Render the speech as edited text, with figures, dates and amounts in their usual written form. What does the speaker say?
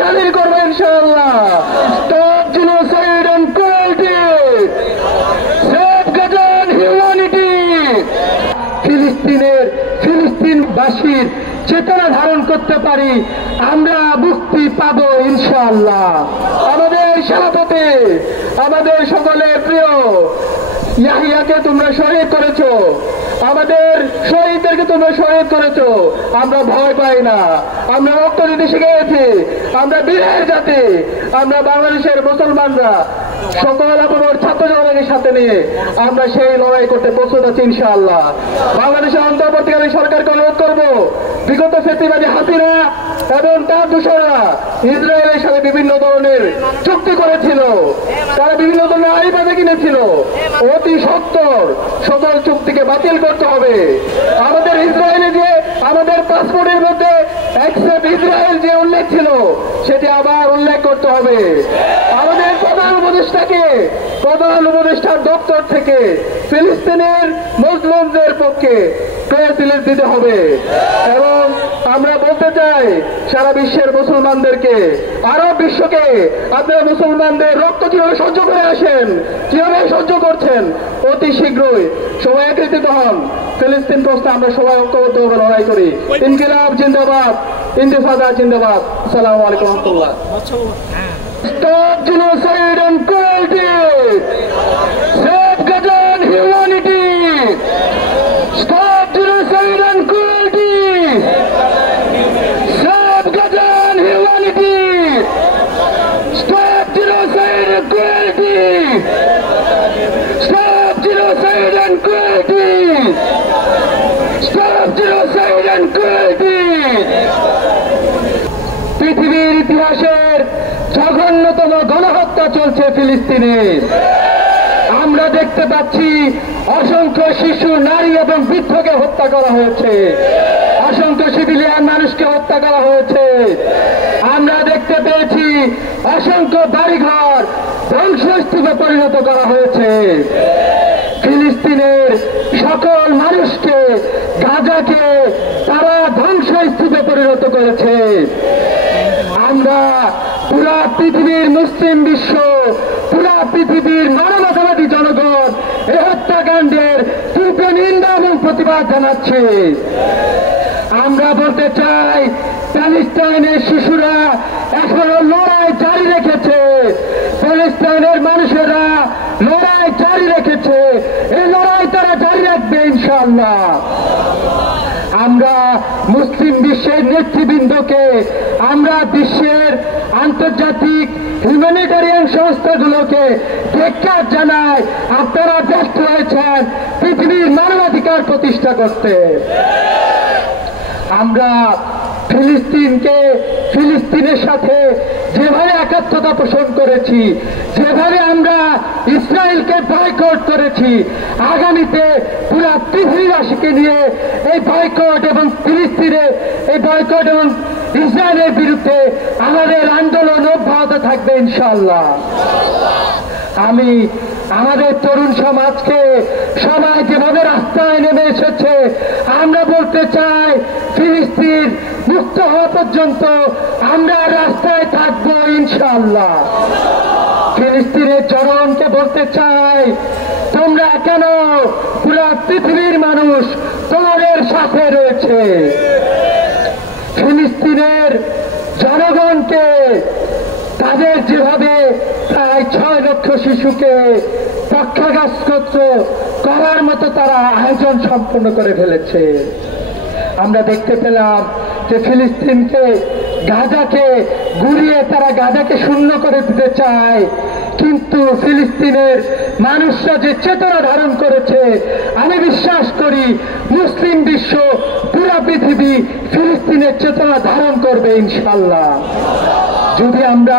স্বাধীন করবো ইনশাআল্লাহ। Stop genocide and cruelty, save Gaza and humanity. ফিলিস্তিনবাসীর চেতনা ধারণ করতে পারি, আমরা মুক্তি পাবো ইনশাআল্লাহ। আমাদের সভাপতি, আমাদের সকলের প্রিয় ইয়াহিয়াকে তোমরা শহীদ করেছো, আমাদের শহীদদেরকে তোমরা শহীদ করেছো। আমরা ভয় পাই না, আমরা রক্ত দিতে শিখে গেছি। আমরা বীরের জাতি, আমরা বাংলাদেশের মুসলমানরা সকল আপনার ছাত্র জনতাকে সাথে নিয়ে আমরা সেই লড়াই করতে প্রস্তুত আছি ইনশাআল্লাহ। বাংলাদেশের অন্তর্বর্তীকালীন সরকারকে অনুরোধ করবো, বিগত ফ্যাসিবাদী হাসিনা এবং তার দূষণরা ইসরায়েলের সাথে বিভিন্ন ধরনের চুক্তি করেছিল, তারা বিভিন্ন ধরনের আইবাদে কিনেছিল। অতি সত্বর সকল চুক্তিকে বাতিল করতে হবে। আমাদের ইসরায়েলে যে আমাদের পাসপোর্টের মধ্যে অ্যাকসেপ্ট ইসরায়েল যে উল্লেখ ছিল সেটি আবার উল্লেখ করতে হবে। আমাদের প্রধান উপদেষ্টার দপ্তর থেকে ফিলিস্তিনের মুসলিমদের পক্ষে প্রেস রিলিজ দিতে হবে। এবং আমরা বলতে চাই সারা বিশ্বের মুসলমানদেরকে, আরব বিশ্বকে, আপনারা মুসলমানদের রক্ত কিভাবে সহ্য করে আসেন, কিভাবে সহ্য করছেন, অতি শীঘ্রই সবাই একত্রিত হন। ফিলিস্তিন প্রশ্নে আমরা সবাই ঐক্যবদ্ধভাবে লড়াই করি। ইনকিলাব জিন্দাবাদ, ইন্তিফাদা জিন্দাবাদ। আসসালামু আলাইকুম ওয়া রাহমাতুল্লাহ। Stop genocide and cruelty. Save Gaza and humanity. Stop genocide and cruelty. Save Gaza and humanity. Stop genocide and cruelty. Stop genocide and cruelty. Stop genocide and cruelty. পৃথিবীর ইতিহাসের জঘন্যতম গণহত্যা চলছে ফিলিস্তিনে। আমরা দেখতে পাচ্ছি অসংখ্য শিশু, নারী এবং বৃদ্ধকে হত্যা করা হয়েছে, অসংখ্য সিভিলিয়ান মানুষকে হত্যা করা হয়েছে। আমরা দেখতে পেয়েছি অসংখ্য বাড়িঘর ধ্বংসস্তূপে পরিণত করা হয়েছে। ফিলিস্তিনের সকল মানুষকে, গাজাকে তারা ধ্বংসস্তূপে পরিণত করেছে। আমরা পুরা পৃথিবীর মুসলিম বিশ্ব, পুরা পৃথিবীর মানবতাবাদী জনগণ এই হত্যাকাণ্ডের তীব্র নিন্দা এবং প্রতিবাদ জানাচ্ছে। আমরা বলতে চাই, প্যালেস্টাইনের শিশুরা এখনো লড়াই জারি রেখেছে, প্যালেস্টাইনের মানুষেরা লড়াই জারি রেখেছে, এই লড়াই তারা জারি রাখবে ইনশাআল্লাহ। আমরা মুসলিম বিশ্বের নেতৃবৃন্দকে, আমরা বিশ্বের আন্তর্জাতিক হিউম্যানিটারিয়ান সংস্থাগুলোকে ধিক্কার জানাই, আপনারা ব্যর্থ হয়েছেন পৃথিবীর মানবাধিকার প্রতিষ্ঠা করতে। আমরা ফিলিস্তিনের সাথে যেভাবে একাত্মতা পোষণ করেছি, যেভাবে আমরা ইসরায়েলকে বয়কট করেছি, আগামীতে পুরা পৃথিবীবাসীকে নিয়ে এই বয়কট এবং ফিলিস্তিনের এই বয়কট এবং ইসরায়েলের বিরুদ্ধে আমাদের আন্দোলন অব্যাহত থাকবে ইনশাআল্লাহ। আমি আমাদের তরুণ সমাজকে, সবাই যেভাবে রাস্তায় নেমে এসেছে, আমরা বলতে চাই ফিলিস্তিন মুক্ত হওয়া পর্যন্ত আমরা রাস্তায় থাকবো ইনশাআল্লাহ। ফিলিস্তিনের জনগণকে বলতে চাই, তোমরা কেন, পুরা পৃথিবীর মানুষ তোমাদের সাথে রয়েছে। ফিলিস্তিনের জনগণকে, তাদের যেভাবে প্রায় 6 লক্ষ শিশুকে পক্ষাঘাত করার মতো তারা আয়োজন সম্পন্ন করে ফেলেছে। আমরা দেখতে পেলাম যে ফিলিস্তিনকে, গাজাকে গুড়িয়ে তারা গাজাকে শূন্য করে দিতে চায়, কিন্তু ফিলিস্তিনের মানুষরা যে চেতনা ধারণ করেছে, আমি বিশ্বাস করি মুসলিম বিশ্ব, পুরা পৃথিবী ফিলিস্তিনের চেতনা ধারণ করবে ইনশাআল্লাহ। যদি আমরা